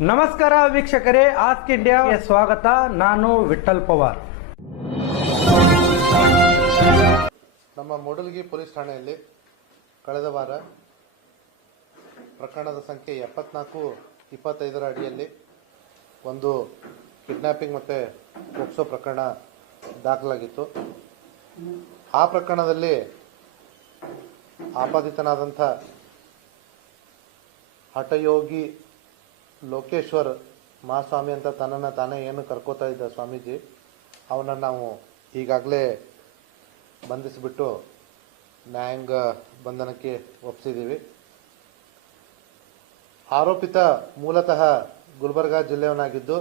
ನಮಸ್ಕಾರ ವೀಕ್ಷಕರೇ, ಆಸ್ಕ್ ಇಂಡಿಯಾಗೆ ಸ್ವಾಗತ. ನಾನು ವಿಠಲ್ ಪವಾರ್. ನಮ್ಮ ಮೂಡಲಗಿ ಪೊಲೀಸ್ ಠಾಣೆಯಲ್ಲಿ ಕಳೆದ ವಾರ ಪ್ರಕರಣದ ಸಂಖ್ಯೆ ಎಪ್ಪತ್ನಾಲ್ಕು, ಇಪ್ಪತ್ತೈದರ ಅಡಿಯಲ್ಲಿ ಒಂದು ಕಿಡ್ನಾಪಿಂಗ್ ಮತ್ತು ಪೋಕ್ಸೋ ಪ್ರಕರಣ ದಾಖಲಾಗಿತ್ತು. ಆ ಪ್ರಕರಣದಲ್ಲಿ ಆಪಾದಿತನಾದಂಥ ಹಠಯೋಗಿ ಲೋಕೇಶ್ವರ್ ಮಹಾಸ್ವಾಮಿ ಅಂತ ತನ್ನನ್ನು ತಾನೇ ಏನು ಕರ್ಕೋತಾ ಇದ್ದ ಸ್ವಾಮೀಜಿ, ಅವನನ್ನು ನಾವು ಈಗಾಗಲೇ ಬಂಧಿಸಿಬಿಟ್ಟು ನ್ಯಾಯಾಂಗ ಬಂಧನಕ್ಕೆ ಒಪ್ಪಿಸಿದ್ದೀವಿ ಆರೋಪಿತ ಮೂಲತಃ ಗುಲ್ಬರ್ಗಾ ಜಿಲ್ಲೆಯವನಾಗಿದ್ದು,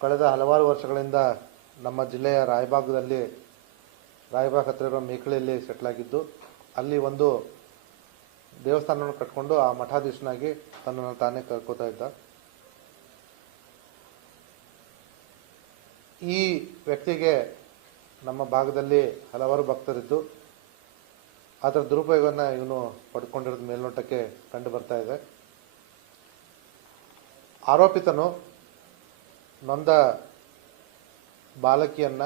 ಕಳೆದ ಹಲವಾರು ವರ್ಷಗಳಿಂದ ನಮ್ಮ ಜಿಲ್ಲೆಯ ರಾಯಬಾಗದಲ್ಲಿ ರಾಯಬಾಗ್ ಹತ್ತಿರ ಇರೋ ಮೇಕಳಿಯಲ್ಲಿ ಸೆಟ್ಲಾಗಿದ್ದು, ಅಲ್ಲಿ ಒಂದು ದೇವಸ್ಥಾನವನ್ನು ಕಟ್ಕೊಂಡು ಆ ಮಠಾಧೀಶನಾಗಿ ತನ್ನನ್ನು ತಾನೇ ಕರ್ಕೋತಾ ಇದ್ದ. ಈ ವ್ಯಕ್ತಿಗೆ ನಮ್ಮ ಭಾಗದಲ್ಲಿ ಹಲವಾರು ಭಕ್ತರಿದ್ದು, ಅದರ ದುರುಪಯೋಗವನ್ನು ಇವನು ಪಡ್ಕೊಂಡಿರೋದು ಮೇಲ್ನೋಟಕ್ಕೆ ಕಂಡು ಬರ್ತಾ ಇದೆ. ಆರೋಪಿತನು ನೊಂದ ಬಾಲಕಿಯನ್ನ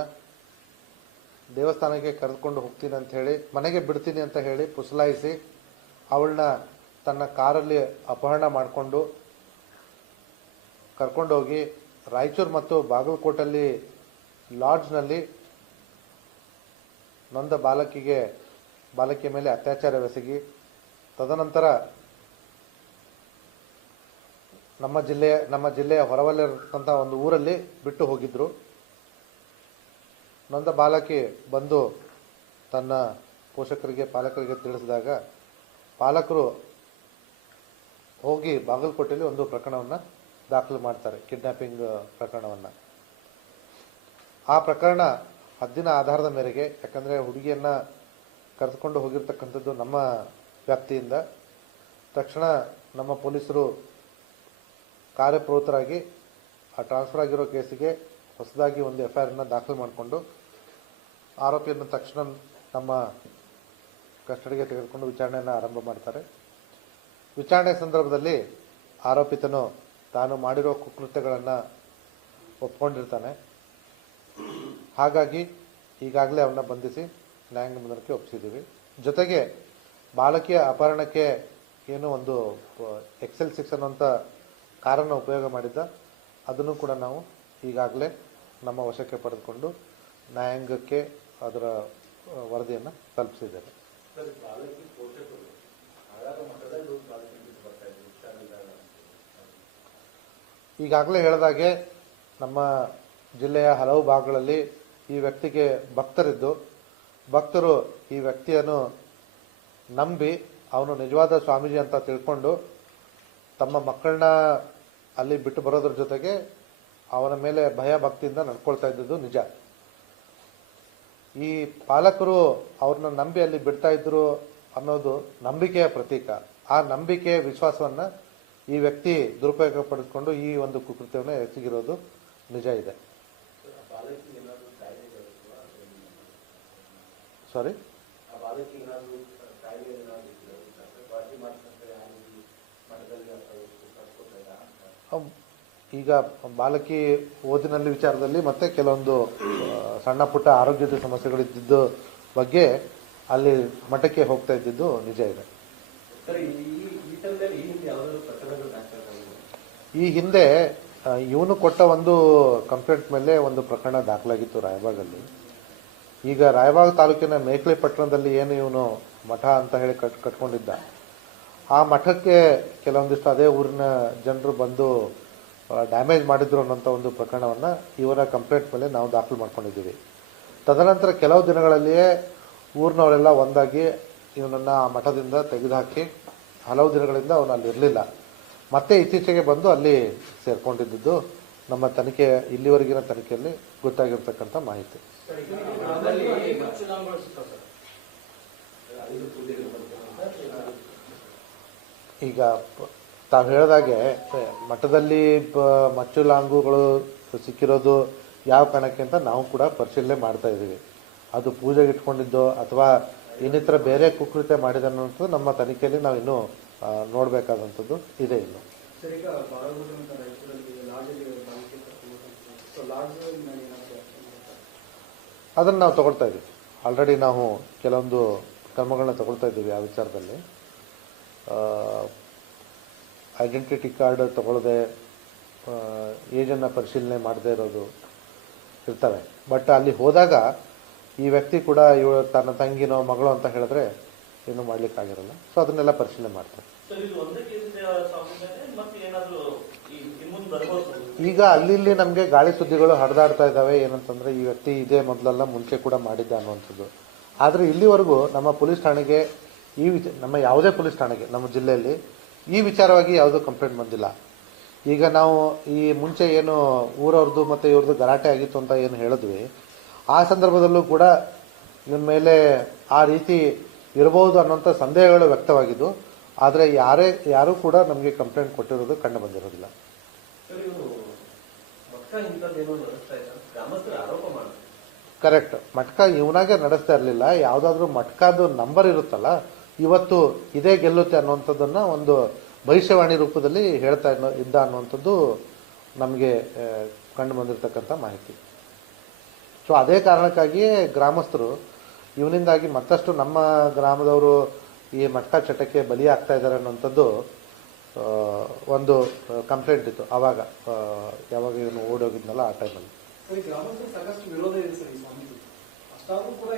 ದೇವಸ್ಥಾನಕ್ಕೆ ಕರೆದುಕೊಂಡು ಹೋಗ್ತೀನಿ ಅಂತ ಹೇಳಿ, ಮನೆಗೆ ಬಿಡ್ತೀನಿ ಅಂತ ಹೇಳಿ ಪುಸಲಾಯಿಸಿ ಅವಳನ್ನ ತನ್ನ ಕಾರಲ್ಲಿ ಅಪಹರಣ ಮಾಡಿಕೊಂಡು ಕರ್ಕೊಂಡೋಗಿ ರಾಯಚೂರು ಮತ್ತು ಬಾಗಲಕೋಟಲ್ಲಿ ಲಾಡ್ಜ್ನಲ್ಲಿ ನೊಂದ ಬಾಲಕಿಗೆ, ಬಾಲಕಿಯ ಮೇಲೆ ಅತ್ಯಾಚಾರವೆಸಗಿ ತದನಂತರ ನಮ್ಮ ಜಿಲ್ಲೆಯ ನಮ್ಮ ಜಿಲ್ಲೆಯ ಹೊರವಲ್ಲಿರತಕ್ಕಂಥ ಒಂದು ಊರಲ್ಲಿ ಬಿಟ್ಟು ಹೋಗಿದ್ರು. ನೊಂದ ಬಾಲಕಿ ಬಂದು ತನ್ನ ಪೋಷಕರಿಗೆ, ಪಾಲಕರಿಗೆ ತಿಳಿಸಿದಾಗ ಪಾಲಕರು ಹೋಗಿ ಬಾಗಲಕೋಟೆಯಲ್ಲಿ ಒಂದು ಪ್ರಕರಣವನ್ನು ದಾಖಲು ಮಾಡ್ತಾರೆ, ಕಿಡ್ನಾಪಿಂಗ್ ಪ್ರಕರಣವನ್ನು. ಆ ಪ್ರಕರಣ ಹದ್ದಿನ ಆಧಾರದ ಮೇರೆಗೆ, ಯಾಕಂದರೆ ಹುಡುಗಿಯನ್ನು ಕರೆದುಕೊಂಡು ಹೋಗಿರ್ತಕ್ಕಂಥದ್ದು ನಮ್ಮ ವ್ಯಾಪ್ತಿಯಿಂದ. ತಕ್ಷಣ ನಮ್ಮ ಪೊಲೀಸರು ಕಾರ್ಯಪ್ರವೃತ್ತರಾಗಿ, ಆ ಟ್ರಾನ್ಸ್ಫರ್ ಆಗಿರೋ ಕೇಸಿಗೆ ಹೊಸದಾಗಿ ಒಂದು ಎಫ್ ಐ ಆರ್ನ ದಾಖಲು ಮಾಡಿಕೊಂಡು, ಆರೋಪಿಯನ್ನು ತಕ್ಷಣ ನಮ್ಮ ಕಸ್ಟಡಿಗೆ ತೆಗೆದುಕೊಂಡು ವಿಚಾರಣೆಯನ್ನು ಆರಂಭ ಮಾಡ್ತಾರೆ. ವಿಚಾರಣೆ ಸಂದರ್ಭದಲ್ಲಿ ಆರೋಪಿತನು ತಾನು ಮಾಡಿರೋ ಕುಕೃತ್ಯಗಳನ್ನು ಒಪ್ಕೊಂಡಿರ್ತಾನೆ. ಹಾಗಾಗಿ ಈಗಾಗಲೇ ಅವನ್ನ ಬಂಧಿಸಿ ನ್ಯಾಯಾಂಗ ಬಂಧನಕ್ಕೆ ಒಪ್ಪಿಸಿದ್ದೀವಿ. ಜೊತೆಗೆ ಬಾಲಕಿಯ ಅಪಹರಣಕ್ಕೆ ಏನು ಒಂದು ಎಕ್ಸೆಲ್ ಸಿಕ್ಸ್ ಅನ್ನುವಂಥ ಕಾರನ್ನು ಉಪಯೋಗ ಮಾಡಿದ್ದ. ಅದನ್ನು ಕೂಡ ನಾವು ಈಗಾಗಲೇ ನಮ್ಮ ವಶಕ್ಕೆ ಪಡೆದುಕೊಂಡು ನ್ಯಾಯಾಂಗಕ್ಕೆ ಅದರ ವರದಿಯನ್ನು ತಲುಪಿಸಿದ್ದೇವೆ. ಈಗಾಗಲೇ ಹೇಳಿದಾಗೆ ನಮ್ಮ ಜಿಲ್ಲೆಯ ಹಲವು ಭಾಗಗಳಲ್ಲಿ ಈ ವ್ಯಕ್ತಿಗೆ ಭಕ್ತರಿದ್ದು. ಭಕ್ತರು ಈ ವ್ಯಕ್ತಿಯನ್ನು ನಂಬಿ ಅವನು ನಿಜವಾದ ಸ್ವಾಮೀಜಿ ಅಂತ ತಿಳ್ಕೊಂಡು ತಮ್ಮ ಮಕ್ಕಳನ್ನ ಅಲ್ಲಿ ಬಿಟ್ಟು ಬರೋದ್ರ ಜೊತೆಗೆ ಅವನ ಮೇಲೆ ಭಯ ಭಕ್ತಿಯಿಂದ ನಡ್ಕೊಳ್ತಾ ಇದ್ದದ್ದು ನಿಜ. ಈ ಪಾಲಕರು ಅವ್ರನ್ನ ನಂಬಿ ಅಲ್ಲಿ ಬಿಡ್ತಾ ಇದ್ರು ಅನ್ನೋದು ನಂಬಿಕೆಯ ಪ್ರತೀಕ. ಆ ನಂಬಿಕೆಯ ವಿಶ್ವಾಸವನ್ನ ಈ ವ್ಯಕ್ತಿ ದುರುಪಯೋಗ ಪಡಿಸ್ಕೊಂಡು ಈ ಒಂದು ಕುಕೃತ್ಯವನ್ನು ಎಸಗಿರೋದು ನಿಜ ಇದೆ. ಸಾರಿ ಈಗ ಬಾಲಕಿ ಓದಿನಲ್ಲಿ ವಿಚಾರದಲ್ಲಿ ಮತ್ತೆ ಕೆಲವೊಂದು ಸಣ್ಣ ಪುಟ್ಟ ಆರೋಗ್ಯದ ಸಮಸ್ಯೆಗಳಿದ್ದಿದ್ದು ಬಗ್ಗೆ ಅಲ್ಲಿ ಮಠಕ್ಕೆ ಹೋಗ್ತಾ ಇದ್ದಿದ್ದು ನಿಜ ಇದೆ. ಈ ಹಿಂದೆ ಇವನು ಕೊಟ್ಟ ಒಂದು ಕಂಪ್ಲೇಂಟ್ ಮೇಲೆ ಒಂದು ಪ್ರಕರಣ ದಾಖಲಾಗಿತ್ತು ರಾಯಬಾಗಲ್ಲಿ. ಈಗ ರಾಯಬಾಗ್ ತಾಲೂಕಿನ ಮೇಕ್ಲೆ ಪಟ್ಟಣದಲ್ಲಿ ಏನು ಇವನು ಮಠ ಅಂತ ಹೇಳಿ ಕಟ್ ಕಟ್ಕೊಂಡಿದ್ದ. ಆ ಮಠಕ್ಕೆ ಕೆಲವೊಂದಿಷ್ಟು ಅದೇ ಊರಿನ ಜನರು ಬಂದು ಡ್ಯಾಮೇಜ್ ಮಾಡಿದ್ರು ಅನ್ನೋಂಥ ಒಂದು ಪ್ರಕರಣವನ್ನು ಇವರ ಕಂಪ್ಲೇಂಟ್ ಮೇಲೆ ನಾವು ದಾಖಲು ಮಾಡ್ಕೊಂಡಿದ್ದೀವಿ. ತದನಂತರ ಕೆಲವು ದಿನಗಳಲ್ಲಿಯೇ ಊರಿನವರೆಲ್ಲ ಒಂದಾಗಿ ಇವನನ್ನು ಆ ಮಠದಿಂದ ತೆಗೆದುಹಾಕಿ ಹಲವು ದಿನಗಳಿಂದ ಅವನು ಅಲ್ಲಿ ಇರಲಿಲ್ಲ. ಮತ್ತೆ ಇತ್ತೀಚೆಗೆ ಬಂದು ಅಲ್ಲಿ ಸೇರ್ಕೊಂಡಿದ್ದು ನಮ್ಮ ತನಿಖೆ, ಇಲ್ಲಿವರೆಗಿನ ತನಿಖೆಯಲ್ಲಿ ಗೊತ್ತಾಗಿರ್ತಕ್ಕಂಥ ಮಾಹಿತಿ. ಈಗ ತಾವು ಹೇಳಿದಾಗೆ ಮಠದಲ್ಲಿ ಮಚ್ಚು ಲಾಂಗುಗಳು ಸಿಕ್ಕಿರೋದು ಯಾವ ಕಾರಣಕ್ಕೆ ಅಂತ ನಾವು ಕೂಡ ಪರಿಶೀಲನೆ ಮಾಡ್ತಾ ಇದ್ದೀವಿ. ಅದು ಪೂಜೆಗೆ ಇಟ್ಕೊಂಡಿದ್ದೋ ಅಥವಾ ಇನ್ನಿತರ ಬೇರೆ ಕುಕೃತ್ಯ ಮಾಡಿದ ಅನ್ನೋಂಥದ್ದು ನಮ್ಮ ತನಿಖೆಯಲ್ಲಿ ನಾವು ಇನ್ನೂ ನೋಡಬೇಕಾದಂಥದ್ದು ಇದೆ ಇನ್ನು? ಅದನ್ನು ನಾವು ತಗೊಳ್ತಾ ಇದ್ದೀವಿ. ಆಲ್ರೆಡಿ ನಾವು ಕೆಲವೊಂದು ಕ್ರಮಗಳನ್ನ ತಗೊಳ್ತಾ ಇದ್ದೀವಿ ಆ ವಿಚಾರದಲ್ಲಿ. ಐಡೆಂಟಿಟಿ ಕಾರ್ಡ್ ತೊಗೊಳ್ಳದೆ ಏಜನ್ನು ಪರಿಶೀಲನೆ ಮಾಡದೇ ಇರೋದು ಇರ್ತವೆ. ಬಟ್ ಅಲ್ಲಿ ಹೋದಾಗ ಈ ವ್ಯಕ್ತಿ ಕೂಡ ಇವಳು ತನ್ನ ತಂಗಿನೋ ಮಗಳು ಅಂತ ಹೇಳಿದ್ರೆ ಏನು ಮಾಡ್ಲಿಕ್ಕಾಗಿರಲ್ಲ. ಸೊ ಅದನ್ನೆಲ್ಲ ಪರಿಶೀಲನೆ ಮಾಡ್ತಾರೆ. ಈಗ ಅಲ್ಲಿ ಇಲ್ಲಿ ನಮಗೆ ಗಾಳಿ ಸುದ್ದಿಗಳು ಹರಿದಾಡ್ತಾ ಇದ್ದಾವೆ. ಏನಂತಂದ್ರೆ ಈ ವ್ಯಕ್ತಿ ಇದೇ ಮೊದಲೆಲ್ಲ ಮುಂಚೆ ಕೂಡ ಮಾಡಿದ್ದ ಅನ್ನುವಂಥದ್ದು. ಆದರೆ ಇಲ್ಲಿವರೆಗೂ ನಮ್ಮ ಪೊಲೀಸ್ ಠಾಣೆಗೆ ಈ ವಿಚ ನಮ್ಮ ಯಾವುದೇ ಪೊಲೀಸ್ ಠಾಣೆಗೆ ನಮ್ಮ ಜಿಲ್ಲೆಯಲ್ಲಿ ಈ ವಿಚಾರವಾಗಿ ಯಾವುದೂ ಕಂಪ್ಲೇಂಟ್ ಬಂದಿಲ್ಲ. ಈಗ ನಾವು ಈ ಮುಂಚೆ ಏನು ಊರವ್ರದ್ದು ಮತ್ತು ಇವ್ರದ್ದು ಗಲಾಟೆ ಆಗಿತ್ತು ಅಂತ ಏನು ಹೇಳಿದ್ವಿ. ಆ ಸಂದರ್ಭದಲ್ಲೂ ಕೂಡ ನಿಮ್ಮ ಮೇಲೆ ಆ ರೀತಿ ಇರಬಹುದು ಅನ್ನೋಂಥ ಸಂದೇಹಗಳು ವ್ಯಕ್ತವಾಗಿದ್ದು ಆದರೆ ಯಾರೇ ಯಾರೂ ಕೂಡ ನಮಗೆ ಕಂಪ್ಲೇಂಟ್ ಕೊಟ್ಟಿರೋದು ಕಂಡು ಬಂದಿರೋದಿಲ್ಲ. ಕರೆಕ್ಟ್ ಮಟ್ಕ ಇವನಾಗೆ ನಡೆಸ್ತಾ ಇರಲಿಲ್ಲ. ಯಾವುದಾದ್ರೂ ಮಟ್ಕಾದು ನಂಬರ್ ಇರುತ್ತಲ್ಲ ಇವತ್ತು ಇದೇ ಗೆಲ್ಲುತ್ತೆ ಅನ್ನುವಂಥದ್ದನ್ನು ಒಂದು ಭವಿಷ್ಯವಾಣಿ ರೂಪದಲ್ಲಿ ಹೇಳ್ತಾ ಇದ್ದ ಅನ್ನುವಂಥದ್ದು ನಮಗೆ ಕಂಡು ಬಂದಿರತಕ್ಕಂಥ ಮಾಹಿತಿ. ಸೊ ಅದೇ ಕಾರಣಕ್ಕಾಗಿಯೇ ಗ್ರಾಮಸ್ಥರು, ಇವನಿಂದಾಗಿ ಮತ್ತಷ್ಟು ನಮ್ಮ ಗ್ರಾಮದವರು ಈ ಮಟ್ಟ ಚಟಕ್ಕೆ ಬಲಿಯಾಗ್ತಾ ಇದ್ದಾರೆ ಅನ್ನುವಂಥದ್ದು ಒಂದು ಕಂಪ್ಲೇಂಟ್ ಇತ್ತು ಆವಾಗ ಯಾವಾಗ ಇವನು ಓಡೋಗಿದ್ನಲ್ಲ ಆ ಟೈಮಲ್ಲಿ ಸಾಕಷ್ಟು ವಿರೋಧ ಇದೆ ಸರ್ ಈ ಸ್ವಾಮಿ ಕೂಡ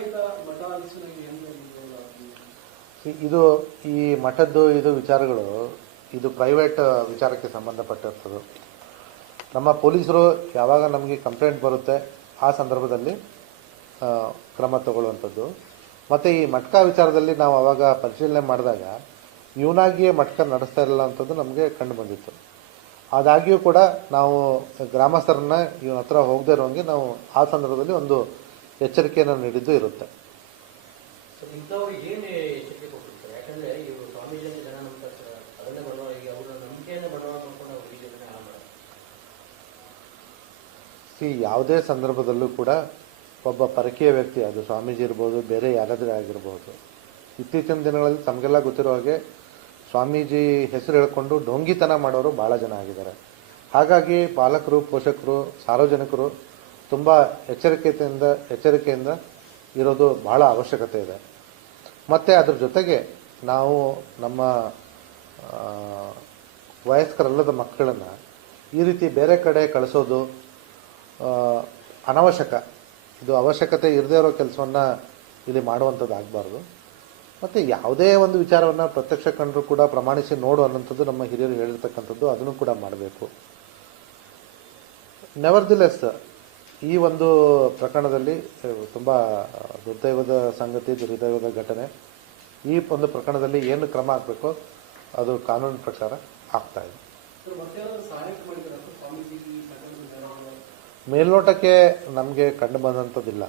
ಇದು ಈ ಮಠದ್ದು ಇದು ವಿಚಾರಗಳು, ಇದು ಪ್ರೈವೇಟ್ ವಿಚಾರಕ್ಕೆ ಸಂಬಂಧಪಟ್ಟಿರ್ತದೆ. ನಮ್ಮ ಪೊಲೀಸರು ಯಾವಾಗ ನಮಗೆ ಕಂಪ್ಲೇಂಟ್ ಬರುತ್ತೆ, ಆ ಸಂದರ್ಭದಲ್ಲಿ ಕ್ರಮ ತಗೊಳ್ಳುವಂಥದ್ದು. ಮತ್ತು ಈ ಮಟ್ಕ ವಿಚಾರದಲ್ಲಿ ನಾವು ಅವಾಗ ಪರಿಶೀಲನೆ ಮಾಡಿದಾಗ, ಇವನಾಗಿಯೇ ಮಟ್ಕ ನಡೆಸ್ತಾ ಇರಲಿಲ್ಲ ಅಂಥದ್ದು ನಮಗೆ ಕಂಡು ಬಂದಿತ್ತು. ಆದಾಗ್ಯೂ ಕೂಡ ನಾವು ಗ್ರಾಮಸ್ಥರನ್ನ ಇವನ ಹತ್ರ ಹೋಗದೇ ಇರೋಂಗೆ ನಾವು ಆ ಸಂದರ್ಭದಲ್ಲಿ ಒಂದು ಎಚ್ಚರಿಕೆಯನ್ನು ನೀಡಿದ್ದು ಇರುತ್ತೆ. ಏನು ಎಚ್ಚರಿಕೆ ಕೊಟ್ಟಿರ್ತಾರೆ, ಯಾಕಂದ್ರೆ ಇವರು ಸ್ವಾಮೀಜಿ ಅದನ್ನೇ ಅವರ ಮಾಡ್ಕೊಂಡು ಅವ್ರು ಸಿ, ಯಾವುದೇ ಸಂದರ್ಭದಲ್ಲೂ ಕೂಡ ಒಬ್ಬ ಪರಕೀಯ ವ್ಯಕ್ತಿ, ಅದು ಸ್ವಾಮೀಜಿ ಇರ್ಬೋದು, ಬೇರೆ ಯಾರಾದರೂ ಆಗಿರ್ಬೋದು, ಇತ್ತೀಚಿನ ದಿನಗಳಲ್ಲಿ ತಮಗೆಲ್ಲ ಗೊತ್ತಿರೋ ಹಾಗೆ ಸ್ವಾಮೀಜಿ ಹೆಸರು ಹೇಳ್ಕೊಂಡು ಡೊಂಗಿತನ ಮಾಡೋರು ಭಾಳ ಜನ ಆಗಿದ್ದಾರೆ. ಹಾಗಾಗಿ ಪಾಲಕರು, ಪೋಷಕರು, ಸಾರ್ವಜನಿಕರು ತುಂಬ ಎಚ್ಚರಿಕೆಯಿಂದ ಎಚ್ಚರಿಕೆಯಿಂದ ಇರೋದು ಬಹಳ ಅವಶ್ಯಕತೆ ಇದೆ. ಮತ್ತು ಅದ್ರ ಜೊತೆಗೆ ನಾವು ನಮ್ಮ ವಯಸ್ಕರಲ್ಲದ ಮಕ್ಕಳನ್ನು ಈ ರೀತಿ ಬೇರೆ ಕಡೆ ಕಳಿಸೋದು ಅನವಶ್ಯಕ. ಇದು ಅವಶ್ಯಕತೆ ಇರದೇ ಇರೋ ಕೆಲಸವನ್ನು ಇಲ್ಲಿ ಮಾಡುವಂಥದ್ದು ಆಗಬಾರ್ದು. ಮತ್ತು ಯಾವುದೇ ಒಂದು ವಿಚಾರವನ್ನು ಪ್ರತ್ಯಕ್ಷ ಕಂಡರೂ ಕೂಡ ಪ್ರಮಾಣಿಸಿ ನೋಡು ಅನ್ನೋಂಥದ್ದು ನಮ್ಮ ಹಿರಿಯರು ಹೇಳಿರ್ತಕ್ಕಂಥದ್ದು, ಅದನ್ನು ಕೂಡ ಮಾಡಬೇಕು. ನೆವರ್ದಿಲೆಸ್ ಈ ಒಂದು ಪ್ರಕರಣದಲ್ಲಿ ತುಂಬ ದುರ್ದೈವದ ಸಂಗತಿ ದುರ್ದೈವದ ಘಟನೆ ಈ ಒಂದು ಪ್ರಕರಣದಲ್ಲಿ ಏನು ಕ್ರಮ ಆಗಬೇಕು ಅದು ಕಾನೂನು ಪ್ರಕಾರ ಆಗ್ತಾ ಇದೆ? ಮೇಲ್ನೋಟಕ್ಕೆ ನಮಗೆ ಕಂಡು ಬಂದಂಥದ್ದಿಲ್ಲ.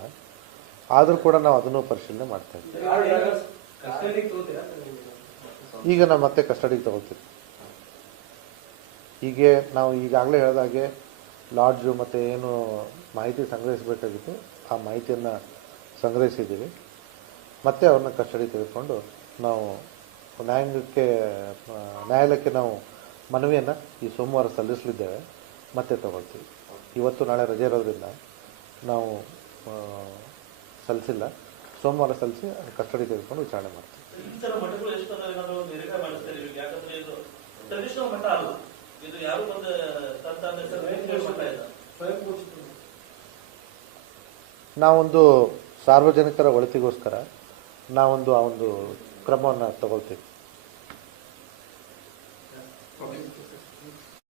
ಆದರೂ ಕೂಡ ನಾವು ಅದನ್ನು ಪರಿಶೀಲನೆ ಮಾಡ್ತಾ ಇದ್ದೀವಿ? ಈಗ ನಾವು ಮತ್ತೆ ಕಸ್ಟಡಿಗೆ ತಗೋತೀವಿ. ಹೀಗೆ ನಾವು ಈಗಾಗಲೇ ಹೇಳಿದಾಗೆ ಲಾಡ್ಜು ಮತ್ತು ಏನು ಮಾಹಿತಿ ಸಂಗ್ರಹಿಸಬೇಕಾಗಿತ್ತು, ಆ ಮಾಹಿತಿಯನ್ನು ಸಂಗ್ರಹಿಸಿದ್ದೀವಿ. ಮತ್ತೆ ಅವ್ರನ್ನ ಕಸ್ಟಡಿ ತೆಗೆದುಕೊಂಡು ನಾವು ನ್ಯಾಯಾಂಗಕ್ಕೆ ನ್ಯಾಯಾಲಯಕ್ಕೆ ನಾವು ಮನವಿಯನ್ನು ಈ ಸೋಮವಾರ ಸಲ್ಲಿಸಲಿದ್ದೇವೆ. ಮತ್ತೆ ತಗೊಳ್ತೀವಿ. ಇವತ್ತು ನಾಳೆ ರಜೆ ಇರೋದ್ರಿಂದ ನಾವು ಸಲ್ಲಿಸಿಲ್ಲ. ಸೋಮವಾರ ಸಲ್ಲಿಸಿ ಕಸ್ಟಡಿ ತೆಗೆದುಕೊಂಡು ವಿಚಾರಣೆ ಮಾಡ್ತೀವಿ. ಇದು ಯಾರು ಒಂದು. ನಾವೊಂದು ಸಾರ್ವಜನಿಕರ ಒಳಿತಿಗೋಸ್ಕರ ನಾವೊಂದು ಆ ಒಂದು ಕ್ರಮವನ್ನು ತಗೊಳ್ತೀವಿ.